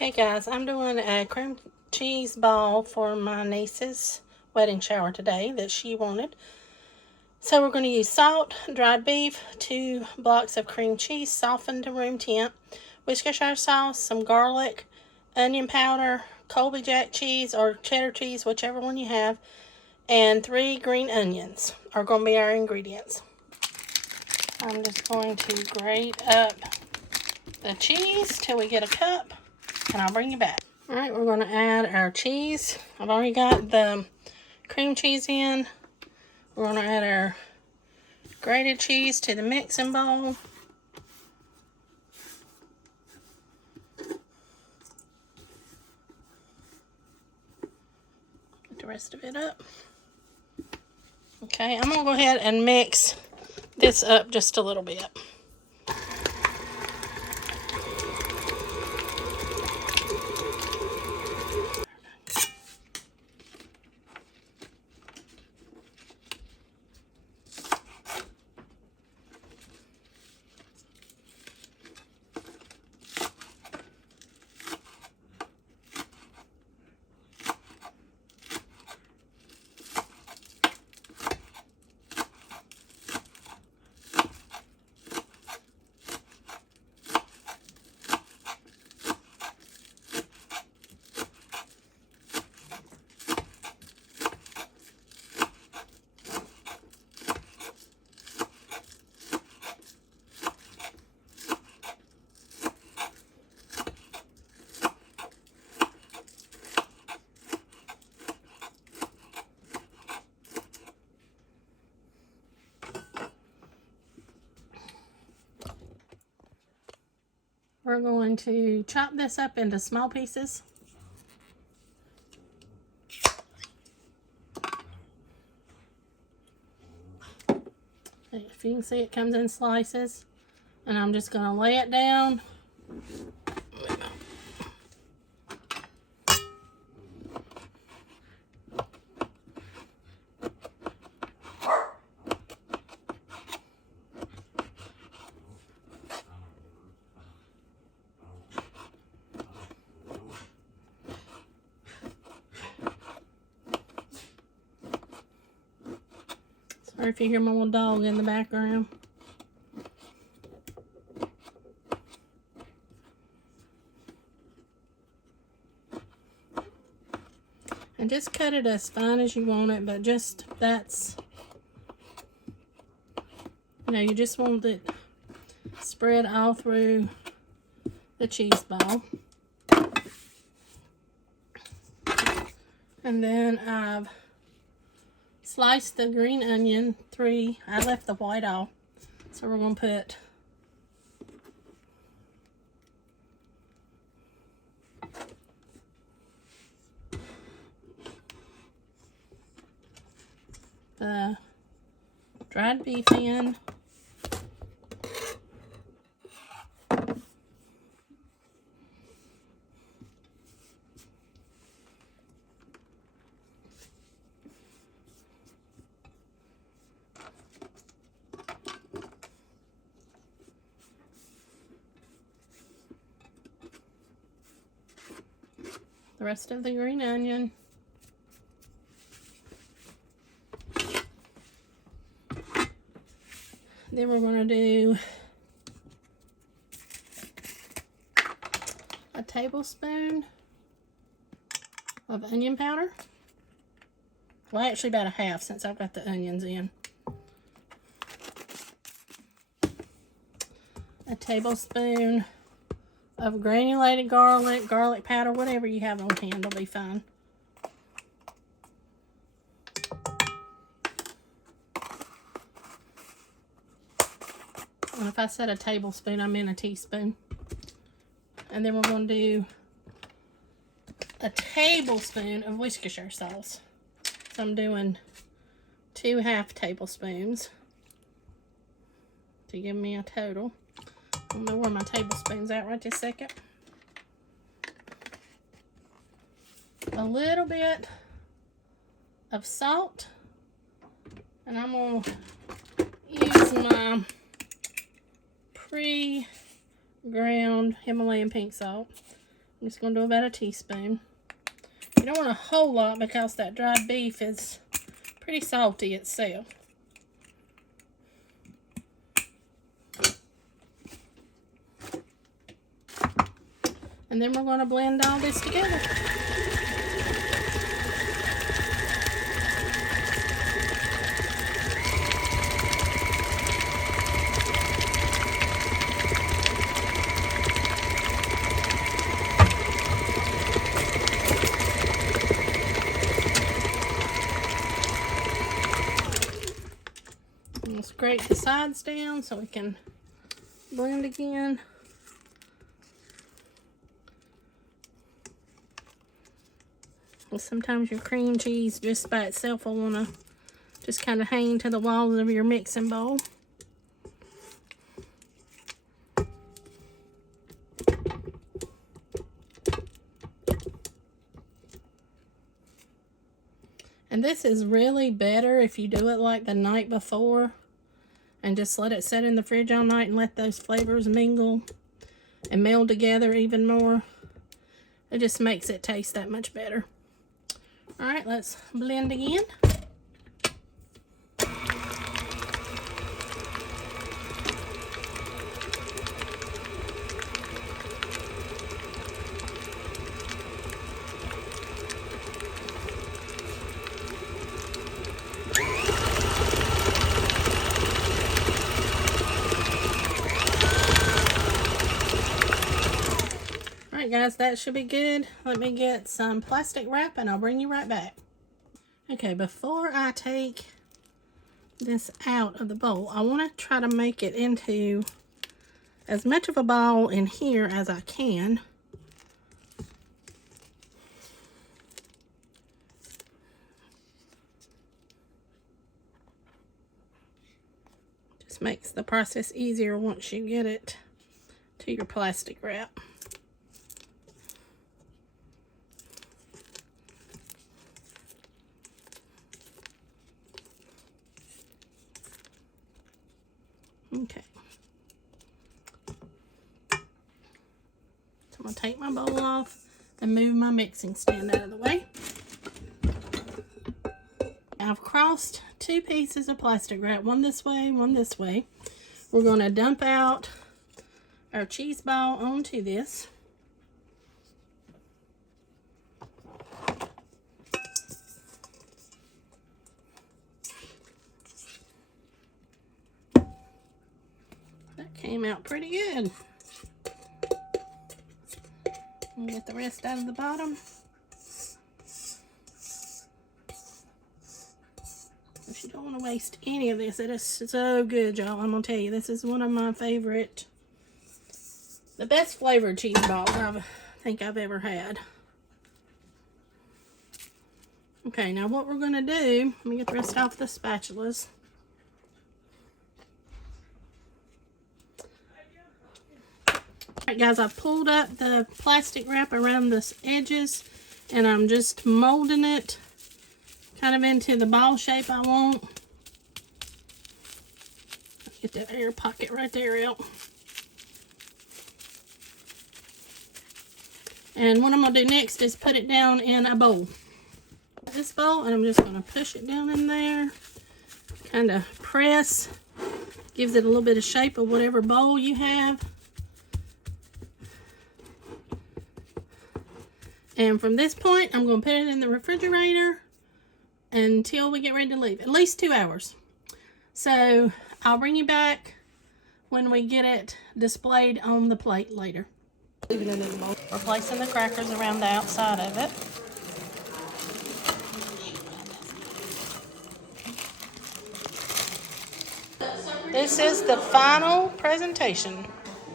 Okay guys, I'm doing a cream cheese ball for my niece's wedding shower today that she wanted. So we're going to use salt, dried beef, 2 blocks of cream cheese softened to room temp, Worcestershire sauce, some garlic, onion powder, Colby Jack cheese or cheddar cheese, whichever one you have, and 3 green onions are going to be our ingredients. I'm just going to grate up the cheese till we get a cup, and I'll bring you back. Alright, we're going to add our cheese. I've already got the cream cheese in. We're going to add our grated cheese to the mixing bowl. Get the rest of it up. Okay, I'm going to go ahead and mix this up just a little bit. We're going to chop this up into small pieces. If you can see, it comes in slices, and I'm just going to lay it down. Sorry if you hear my little dog in the background. And just cut it as fine as you want it, but just that's, you just want it spread all through the cheese ball. And then I've sliced the green onion, 3. I left the white off. So we're going to put the dried beef in. The rest of the green onion. Then we're going to do a tablespoon of onion powder. Well, actually about a half, since I've got the onions in. A tablespoon of granulated garlic, garlic powder, whatever you have on hand will be fine. And if I said a tablespoon, I meant a teaspoon. And then we're going to do a tablespoon of Worcestershire sauce. So I'm doing 2 half tablespoons to give me a total. I don't know where my tablespoon's at right this second. A little bit of salt. And I'm going to use my pre-ground Himalayan pink salt. I'm just going to do about a teaspoon. You don't want a whole lot because that dried beef is pretty salty itself. And then we're going to blend all this together. Let's scrape the sides down so we can blend again. Well, sometimes your cream cheese just by itself will want to just kind of hang to the walls of your mixing bowl. And this is really better if you do it like the night before and just let it sit in the fridge all night and let those flavors mingle and meld together even more. It just makes it taste that much better. All right, let's blend again. Alright guys, that should be good. Let me get some plastic wrap and I'll bring you right back. Okay, before I take this out of the bowl, I want to try to make it into as much of a ball in here as I can. Just makes the process easier once you get it to your plastic wrap. Okay. So I'm going to take my bowl off and move my mixing stand out of the way. I've crossed two pieces of plastic wrap, one this way, one this way. We're going to dump out our cheese ball onto this. Came out pretty good. And get the rest out of the bottom. But you don't want to waste any of this. It is so good, y'all. I'm gonna tell you, this is one of my favorite, the best flavored cheese balls I think I've ever had. Okay, now what we're gonna do, let me get the rest off the spatulas. Alright guys, I've pulled up the plastic wrap around the edges and I'm just molding it kind of into the ball shape I want. Get that air pocket right there out. And what I'm going to do next is put it down in a bowl. This bowl, and I'm just going to push it down in there. Kind of press. Gives it a little bit of shape of whatever bowl you have. And from this point, I'm going to put it in the refrigerator until we get ready to leave. At least 2 hours. So I'll bring you back when we get it displayed on the plate later. Leave it in the bowl. We're placing the crackers around the outside of it. This is the final presentation.